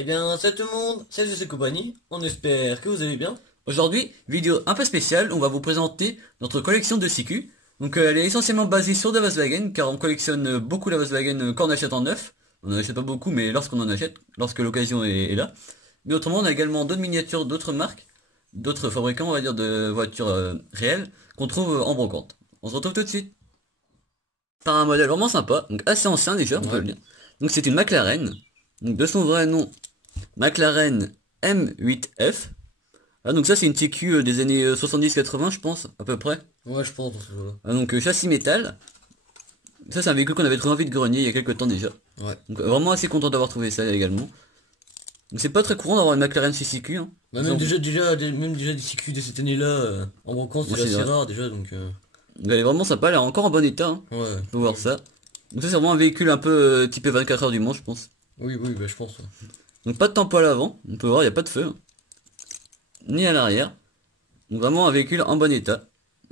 Eh bien, salut tout le monde, c'est JC Compagnie, on espère que vous allez bien. Aujourd'hui, vidéo un peu spéciale, on va vous présenter notre collection de CQ. Donc elle est essentiellement basée sur de Volkswagen, car on collectionne beaucoup la Volkswagen quand on achète en neuf. On n'en achète pas beaucoup, mais lorsqu'on en achète, lorsque l'occasion est là. Mais autrement, on a également d'autres miniatures, d'autres marques, d'autres fabricants, on va dire, de voitures réelles, qu'on trouve en brocante. On se retrouve tout de suite. Par un modèle vraiment sympa, donc assez ancien déjà, on peut le dire. Donc c'est une McLaren, donc de son vrai nom, McLaren M8F. Ah donc ça c'est une TQ des années 70-80 je pense, à peu près. Ouais, je pense. Voilà. Ah, donc châssis métal. Ça c'est un véhicule qu'on avait trouvé en vide-grenier il y a quelques temps déjà. Ouais. Donc vraiment assez content d'avoir trouvé ça également. Donc c'est pas très courant d'avoir une McLaren CQ. Hein. Bah, même déjà des CQ de cette année-là, en brocante, c'est assez rare déjà, donc... Elle est vraiment sympa, elle est encore en bon état. Hein. Ouais. Tu peux voir ça. Donc ça c'est vraiment un véhicule un peu typé 24 heures du Mans je pense. Oui, bah je pense. Ouais. Donc pas de tempo à l'avant, on peut voir, il n'y a pas de feu. Hein. Ni à l'arrière. Donc vraiment un véhicule en bon état.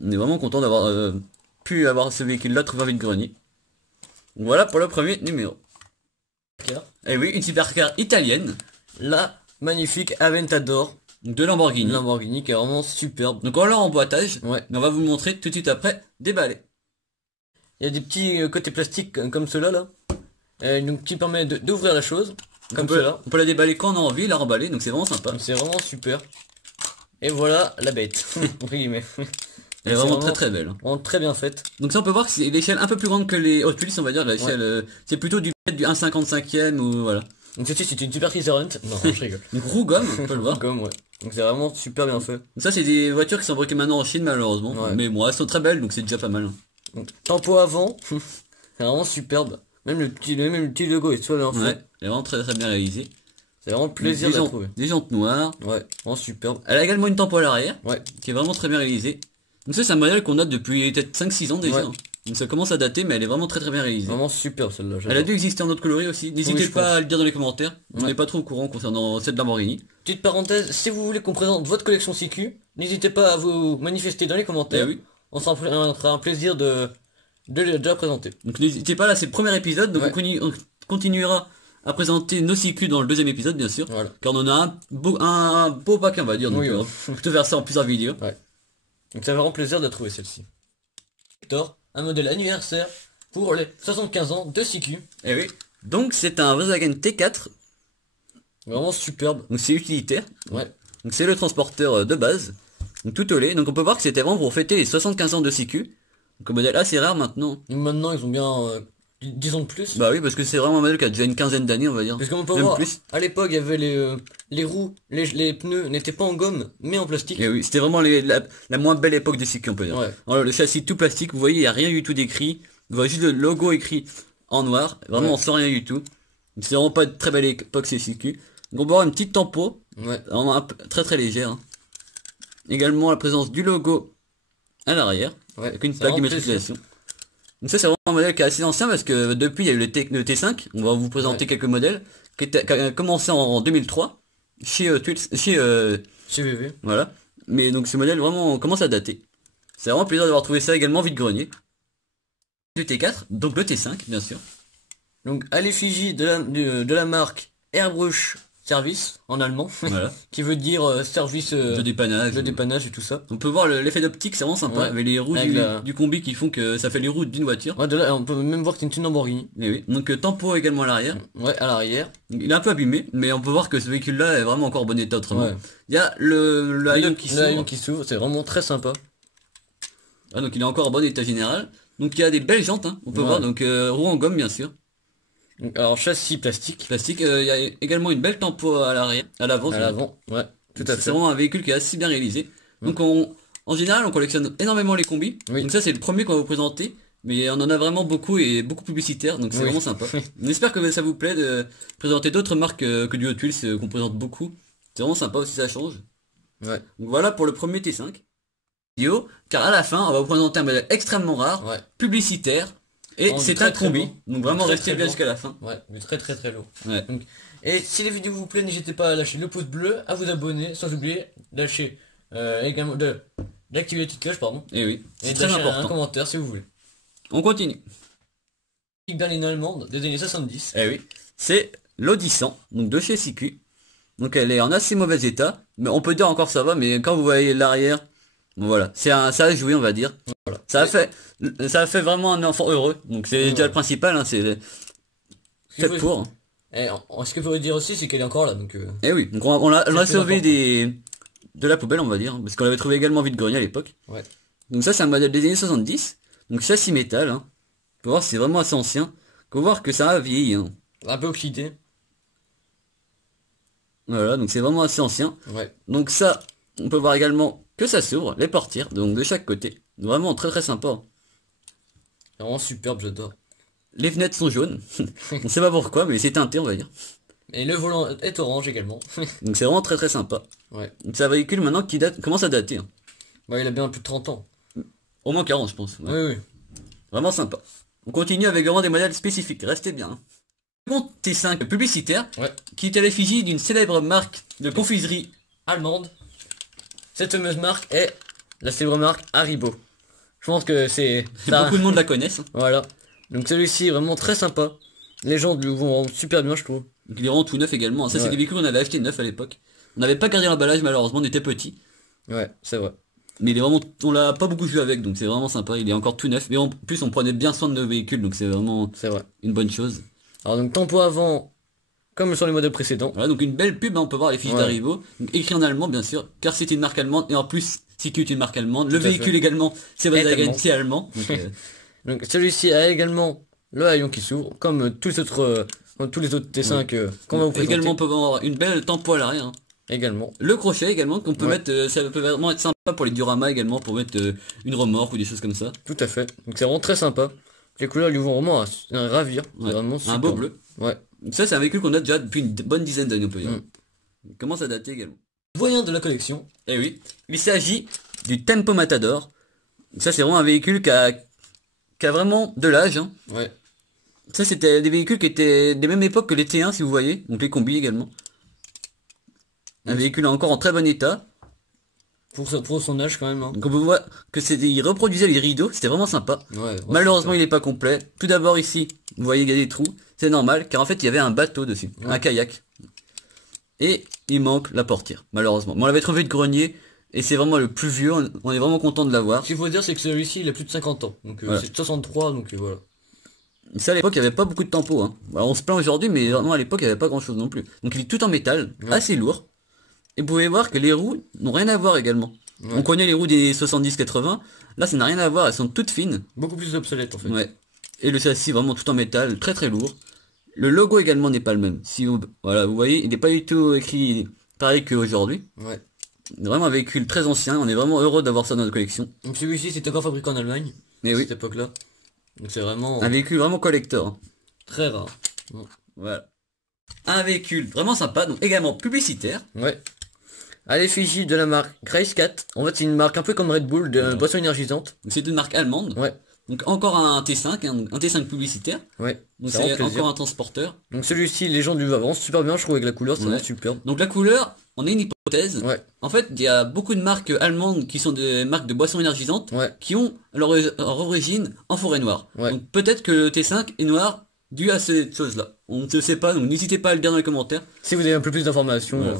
On est vraiment content d'avoir pu avoir ce véhicule-là trouvé en vide-grenier. Donc voilà pour le premier numéro. Et oui, une supercar italienne. La magnifique Aventador De Lamborghini. Lamborghini qui est vraiment superbe. Donc on l'a en boitage. Ouais. Mais on va vous montrer tout de suite après déballé. Il y a des petits côtés plastiques comme ceux-là là. Donc qui permet d'ouvrir la chose. Comme cela. On peut la déballer quand on a envie, la remballer, donc c'est vraiment sympa. Donc c'est vraiment super. Et voilà la bête, entre guillemets. Elle est vraiment très belle. Vraiment très bien faite. Donc ça on peut voir que c'est l'échelle un peu plus grande que les Hot Wheels, on va dire. L'échelle, c'est plutôt du 1,55e ou voilà. Donc ceci c'est une super Hunt. Non, je rigole. Donc roue gomme, on peut le voir. Gomme, ouais. Donc c'est vraiment super bien fait. Ça c'est des voitures qui sont fabriquées maintenant en Chine malheureusement. Ouais. Mais bon, elles sont très belles donc c'est déjà pas mal. Donc, tempo avant, c'est vraiment superbe. Même le petit logo est super bien fait. Ouais, elle est vraiment très bien réalisée. C'est vraiment plaisir de la trouver. Des jantes noires. Ouais, vraiment superbe. Elle a également une tempo à l'arrière. Ouais. Qui est vraiment très bien réalisée. Donc ça c'est un modèle qu'on a depuis peut-être 5-6 ans déjà. Ouais. Hein. Donc ça commence à dater mais elle est vraiment très bien réalisée. Vraiment superbe celle-là. Elle a dû exister en autre coloris aussi. N'hésitez pas à le dire dans les commentaires. On n'est pas trop au courant concernant cette Lamborghini. Petite parenthèse, si vous voulez qu'on présente votre collection CQ, n'hésitez pas à vous manifester dans les commentaires. Oui. On fera un plaisir de la présenter. Donc n'hésitez pas, là c'est le premier épisode, donc on continuera à présenter nos CQ dans le deuxième épisode bien sûr. Voilà. Car on a un beau paquet on va dire, donc oui, on peut faire ça en plusieurs vidéos. Ouais. Donc ça va vraiment plaisir de trouver celle-ci. Hector, un modèle anniversaire pour les 75 ans de CQ. Et oui. Donc c'est un Volkswagen T4. Vraiment superbe. Donc c'est utilitaire. Ouais. Donc c'est le transporteur de base. Donc tout au lait. Donc on peut voir que c'était vraiment pour fêter les 75 ans de CQ. Donc un modèle assez rare maintenant. Et maintenant ils ont bien 10 ans de plus. Bah oui parce que c'est vraiment un modèle qui a déjà une quinzaine d'années on va dire. Parce qu'on peut même voir, plus. à l'époque il y avait les roues, les pneus n'étaient pas en gomme mais en plastique. Et oui, c'était vraiment la moins belle époque des CQ on peut dire. Ouais. Alors, le châssis tout plastique, vous voyez il n'y a rien du tout d'écrit. Vous voyez juste le logo écrit en noir. Vraiment on sent rien du tout. C'est vraiment pas une très belle époque ces CQ. Donc on peut avoir une petite tempo. Ouais. Vraiment très légère. Hein. Également la présence du logo à l'arrière. Ouais. Avec une plaque d'immatriculation. Donc ça c'est vraiment un modèle qui est assez ancien parce que depuis il y a eu le T5, on va vous présenter quelques modèles, qui a commencé en 2003 chez VV. Voilà. Mais donc ce modèle vraiment commence à dater. C'est vraiment plaisir d'avoir trouvé ça également vide-grenier. Le T4, donc le T5 bien sûr. Donc à l'effigie de la marque Airbrush Service en allemand, voilà. qui veut dire service de dépannage et tout ça. On peut voir l'effet d'optique, c'est vraiment sympa, avec les roues du combi qui font que ça fait les roues d'une voiture. Ouais, de là, on peut même voir que c'est une Lamborghini. Et oui. Donc tempo également à l'arrière. Ouais, à l'arrière. Il est un peu abîmé, mais on peut voir que ce véhicule-là est vraiment encore en bon état autrement. Ouais. Il y a le Hayon qui s'ouvre, c'est vraiment très sympa. Ah, donc il est encore en bon état général. Donc il y a des belles jantes, hein, on peut voir, donc roues en gomme bien sûr. Donc, alors châssis plastique. Plastique, il y a également une belle tempo à l'arrière, à l'avant. À l'avant, ouais, tout à fait. C'est vraiment un véhicule qui est assez bien réalisé. Donc en général on collectionne énormément les combis. Oui. Donc ça c'est le premier qu'on va vous présenter. Mais on en a vraiment beaucoup et beaucoup publicitaires, donc c'est vraiment sympa. On espère que ça vous plaît de présenter d'autres marques que du Hot Wheels qu'on présente beaucoup. C'est vraiment sympa aussi, ça change. Ouais. Donc voilà pour le premier T5. Car à la fin on va vous présenter un modèle extrêmement rare, publicitaire. Et c'est un combi, donc vraiment restez bien jusqu'à la fin. Ouais, mais très lourd. Ouais. Donc, et si les vidéos vous plaisent, n'hésitez pas à lâcher le pouce bleu, à vous abonner, sans oublier lâcher également d'activer la petite cloche, pardon. Et oui, c'est très important. Un commentaire si vous voulez. On continue. Berline allemande des années 70. Eh oui, c'est l'Audissan, donc de chez CQ. Donc elle est en assez mauvais état, mais on peut dire encore ça va, mais quand vous voyez l'arrière, bon voilà, ça a joué on va dire. Voilà. Ça a fait vraiment un enfant heureux, donc c'est déjà le principal, hein, c'est fait pour. Hein. Et ce qu'il faudrait dire aussi, c'est qu'elle est encore là, donc... Et oui, donc on l'a sauvé de la poubelle on va dire, parce qu'on l'avait trouvé également vide-grenier à l'époque. Ouais. Donc ça c'est un modèle des années 70, donc châssis métal, hein. Vous pouvez voir c'est vraiment assez ancien, vous pouvez voir que ça a vieilli. Hein. Un peu oxydé. Voilà, donc c'est vraiment assez ancien. Ouais. Donc ça, on peut voir également que ça s'ouvre, les portières, donc de chaque côté. Vraiment très très sympa. Vraiment superbe, j'adore. Les fenêtres sont jaunes, on sait pas pourquoi, mais c'est teinté on va dire. Et le volant est orange également. Donc c'est vraiment très très sympa. Ouais. Donc c'est un véhicule maintenant qui commence à dater. Hein. Bah il a bien plus de 30 ans. Au moins 40 je pense. Ouais. Oui, oui. Vraiment sympa. On continue avec vraiment des modèles spécifiques, restez bien. Hein. Second T5 publicitaire, Ouais. qui est à l'effigie d'une célèbre marque de confiserie. Allemande. Cette fameuse marque est la célèbre marque Haribo. Je pense que c'est... ça- Beaucoup de monde la connaissent. Hein. Voilà. Donc celui-ci est vraiment très sympa. Les gens lui vont rendre super bien, je trouve. Donc il est vraiment tout neuf également. Ça c'est Ouais. des véhicules qu'on avait acheté neuf à l'époque. On n'avait pas gardé l'emballage malheureusement, on était petits. Ouais, c'est vrai. Mais il est vraiment, on l'a pas beaucoup joué avec, donc c'est vraiment sympa. Il est encore tout neuf. Mais en plus on prenait bien soin de nos véhicules, donc c'est vraiment C'est vrai. une bonne chose. Alors donc tempo avant, comme sur les modèles précédents. Voilà, donc une belle pub, hein, on peut voir les fiches Ouais. d'Arrivo. Donc, écrit en allemand bien sûr, car c'est une marque allemande et en plus CQ est une marque allemande. Le Tout à véhicule fait. également, c'est Volkswagen, allemand. c'est allemand. Donc, Donc celui-ci a également le haillon qui s'ouvre, comme comme tous les autres T5 qu'on va vous présenter. également on peut voir une belle tempo à l'arrière. Hein. Également. Le crochet également qu'on peut Ouais. mettre, ça peut vraiment être sympa pour les dioramas également, pour mettre une remorque ou des choses comme ça. Tout à fait. Donc c'est vraiment très sympa. Les couleurs lui vont vraiment à ravir. C'est Ouais. vraiment Un super. beau bleu. Ouais. Donc ça c'est un véhicule qu'on a déjà depuis une bonne dizaine d'années on peut dire. Mm. Il commence à dater également. Voyant de la collection. Eh oui, il s'agit du Tempo Matador. Ça c'est vraiment un véhicule qui a vraiment de l'âge. Hein. Ouais. Ça c'était des véhicules qui étaient des mêmes époques que les T1 si vous voyez, donc les combis également. Un véhicule encore en très bon état. Pour son âge quand même. Hein. Donc on peut voir que il reproduisait les rideaux, c'était vraiment sympa. Ouais. Malheureusement il n'est pas complet. Tout d'abord ici, vous voyez il y a des trous, c'est normal car en fait il y avait un bateau dessus, un kayak. Et il manque la portière, malheureusement. Mais on l'avait trouvé de grenier et c'est vraiment le plus vieux, on est vraiment content de l'avoir. Ce qu'il faut dire c'est que celui-ci il a plus de 50 ans. Donc Voilà. c'est de 63 donc voilà. Ça à l'époque il n'y avait pas beaucoup de tempo. Hein. Alors, on se plaint aujourd'hui mais vraiment à l'époque il n'y avait pas grand chose non plus. Donc il est tout en métal, assez lourd. Et vous pouvez voir que les roues n'ont rien à voir également. Ouais. On connaît les roues des 70-80, là ça n'a rien à voir, elles sont toutes fines. Beaucoup plus obsolète en fait. Ouais. Et le châssis vraiment tout en métal, très très lourd. Le logo également n'est pas le même. Si vous, voilà, vous voyez, il n'est pas du tout écrit pareil qu'aujourd'hui. Ouais. Vraiment un véhicule très ancien, on est vraiment heureux d'avoir ça dans notre collection. Donc celui-ci c'est encore fabriqué en Allemagne. Mais À oui, cette époque-là. Donc c'est vraiment un véhicule vraiment collector. Hein. très rare. Voilà. Un véhicule vraiment sympa, donc également publicitaire. Ouais. À l'effigie de la marque Grace Cat. En fait c'est une marque un peu comme Red Bull de boisson énergisante. Donc c'est une marque allemande. Ouais. Donc encore un T5, un T5 publicitaire. Ouais. Donc Ça rend c'est plaisir. encore un transporteur. Donc celui-ci les gens lui vont vraiment super bien je trouve avec la couleur c'est Ouais. vraiment super. Donc la couleur, on a une hypothèse. Ouais. En fait, il y a beaucoup de marques allemandes qui sont des marques de boissons énergisantes Ouais. qui ont leur origine en forêt noire. Ouais. Donc peut-être que le T5 est noir dû à cette chose-là. On ne sait pas, donc n'hésitez pas à le dire dans les commentaires. Si vous avez un peu plus d'informations. Voilà.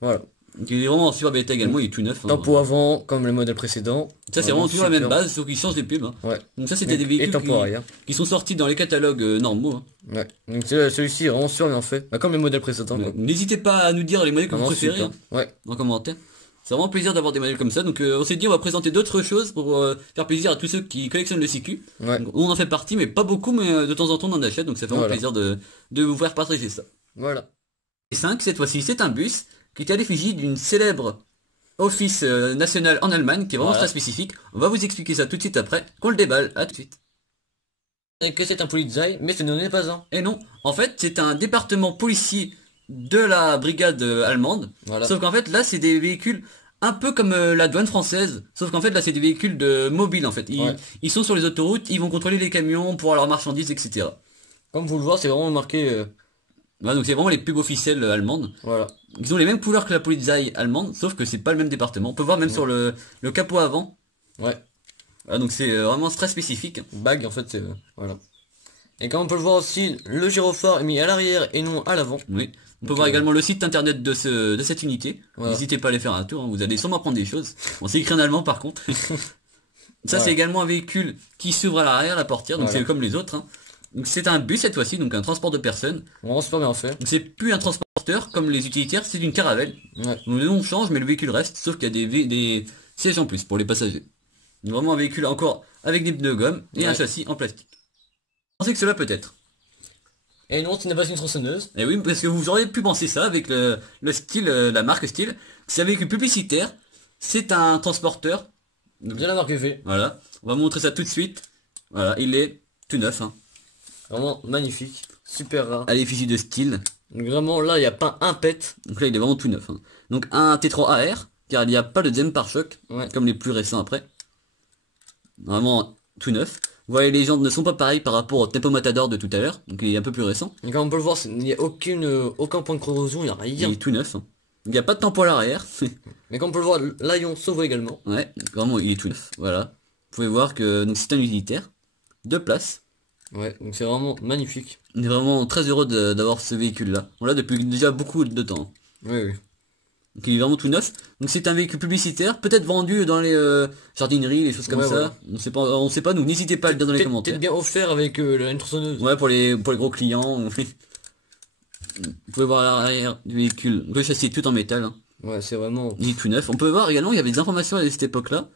Voilà. Donc, il est vraiment en super bêta également, il est tout neuf. Hein. Tempo avant comme les modèles précédents. Ça c'est vraiment toujours la super. même base, sauf qu'ils changent des pubs. Hein. Ouais. Donc ça c'était des Et véhicules tempo arrière. qui sont sortis dans les catalogues normaux. Hein. Ouais. Donc celui-ci est vraiment super bien fait. Bah, comme les modèles précédents. quoi. N'hésitez pas à nous dire les modèles que vous Vraiment préférez super. hein, Ouais. en commentaire. C'est vraiment plaisir d'avoir des modèles comme ça. Donc on s'est dit on va présenter d'autres choses pour faire plaisir à tous ceux qui collectionnent le CQ. Ouais. Donc, on en fait partie mais pas beaucoup, mais de temps en temps on en achète, donc ça fait vraiment Voilà. plaisir de vous faire partager ça. Voilà. Et 5 cette fois-ci c'est un bus qui est à l'effigie d'une célèbre office national en Allemagne qui est vraiment Voilà. très spécifique. On va vous expliquer ça tout de suite après qu'on le déballe. À tout de suite. Et que c'est un Polizei, mais ce n'en est pas un. Et non, en fait c'est un département policier de la brigade allemande. Voilà. Sauf qu'en fait là c'est des véhicules un peu comme la douane française, sauf qu'en fait là c'est des véhicules de mobiles en fait. Ouais. Ils sont sur les autoroutes, ils vont contrôler les camions pour leurs marchandises, etc. Comme vous le voyez, c'est vraiment marqué. Voilà, donc c'est vraiment les pubs officielles allemandes. Voilà. Ils ont les mêmes couleurs que la Polizei allemande, sauf que c'est pas le même département. On peut voir même sur le capot avant. Ouais. Voilà, donc c'est vraiment très spécifique. Bag en fait c'est voilà. Et comme on peut le voir aussi, le gyrophare est mis à l'arrière et non à l'avant. Oui. On peut voir également le site internet de cette unité. Voilà. N'hésitez pas à aller faire un tour, hein. Vous allez sûrement apprendre des choses. Bon, c'est écrit en allemand par contre. Ça c'est également un véhicule qui s'ouvre à l'arrière, la portière, donc c'est comme les autres. Hein. Donc c'est un bus cette fois-ci, donc un transport de personnes. Vraiment super bien fait. Donc c'est plus un transporteur comme les utilitaires, c'est une caravelle. Ouais. Donc le nom change mais le véhicule reste, sauf qu'il y a des sièges en plus pour les passagers. Donc vraiment un véhicule encore avec des pneus de gomme et un châssis en plastique. Vous pensez que cela peut être? Et non, ce n'est pas une tronçonneuse. Et oui, parce que vous auriez pu penser ça avec le style, la marque style. C'est un véhicule publicitaire, c'est un transporteur. De la marque V. Voilà, on va montrer ça tout de suite. Voilà, il est tout neuf. Hein. Vraiment magnifique. Super rare. À l'effigie de style. Donc vraiment là, il n'y a pas un pet. Donc là, il est vraiment tout neuf. Hein. Donc un T3 AR, car il n'y a pas de deuxième pare-choc, comme les plus récents après. Vraiment tout neuf. Vous voyez, les jantes ne sont pas pareilles par rapport au Tempo Matador de tout à l'heure, donc il est un peu plus récent. Et comme on peut le voir, il n'y a aucun point de corrosion, il n'y a rien. Il est tout neuf. Hein. Il n'y a pas de tampon à l'arrière. Mais comme on peut le voir, l'aillon s'ouvre également. Ouais, vraiment il est tout neuf. Voilà. Vous pouvez voir que c'est un utilitaire. 2 places. Ouais, donc c'est vraiment magnifique. On est vraiment très heureux d'avoir ce véhicule là. On l'a depuis déjà beaucoup de temps. Oui, oui. Donc il est vraiment tout neuf. Donc c'est un véhicule publicitaire, peut-être vendu dans les jardineries, les choses comme ça. Voilà. On sait pas nous. N'hésitez pas à le dire dans les commentaires. Peut-être bien offert avec une tronçonneuse. Ouais, pour les gros clients. Vous pouvez voir à l'arrière du véhicule. Le châssis est tout en métal. Hein. Ouais, c'est vraiment... Il est tout neuf. On peut voir également, il y avait des informations à cette époque-là.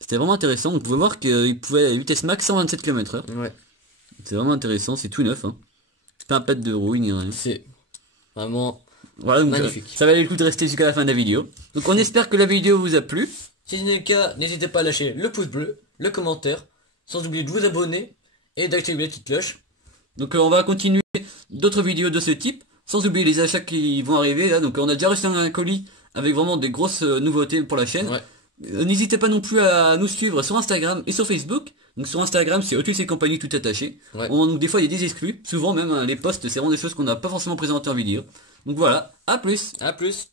C'était vraiment intéressant. On pouvait voir qu'il pouvait à vitesse max 127 km/h. Ouais. C'est vraiment intéressant, c'est tout neuf. Hein. C'est pas un pet de rouille ni rien. C'est vraiment voilà, donc, magnifique. Ça valait le coup de rester jusqu'à la fin de la vidéo. Donc on espère que la vidéo vous a plu. Si ce n'est le cas, n'hésitez pas à lâcher le pouce bleu, le commentaire, sans oublier de vous abonner et d'activer la petite cloche. Donc on va continuer d'autres vidéos de ce type, sans oublier les achats qui vont arriver là. Donc on a déjà reçu un colis avec vraiment des grosses nouveautés pour la chaîne. Ouais. N'hésitez pas non plus à nous suivre sur Instagram et sur Facebook. Donc sur Instagram c'est Otus et compagnie tout attaché. Ouais. Donc des fois il y a des exclus. Souvent même les posts c'est vraiment des choses qu'on n'a pas forcément présentées en vidéo. Donc voilà, à plus. À plus.